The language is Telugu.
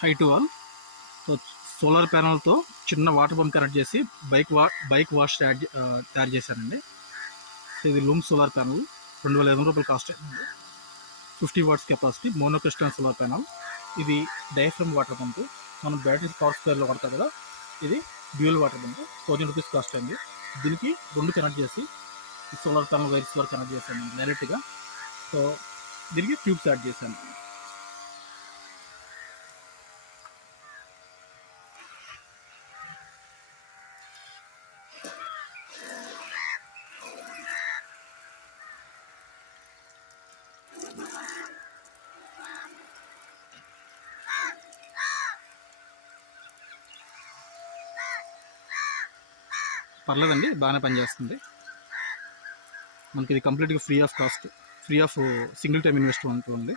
Height wall. సో సోలార్ ప్యానల్తో చిన్న వాటర్ పంప్ కనెక్ట్ చేసి బైక్ వాష్ తయారు చేశానండి. సో ఇది లూమ్ సోలార్ ప్యానల్ 2500 రూపాయలు కాస్ట్ అయింది. 50 వాట్స్ కెపాసిటీ మోనోక్రిస్టల్ సోలార్ ప్యానల్. ఇది డయాఫ్రమ్ వాటర్ పంపు, మనం బ్యాటరీ పవర్ స్క్వేర్లో వాడతాం కదా, ఇది డ్యూయల్ వాటర్ పంపు. 1000 రూపీస్ కాస్ట్ అయింది. దీనికి 2 కనెక్ట్ చేసి ఈ సోలార్ ప్యానల్ వైర్స్ వరకు కనెక్ట్ చేశాను డైరెక్ట్గా. సో దీనికి ట్యూబ్స్ యాడ్ చేశాను. పర్లేదండి, బాగానే పనిచేస్తుంది. మనకి ఇది కంప్లీట్గా free of cost, free of single time investment ఉంది.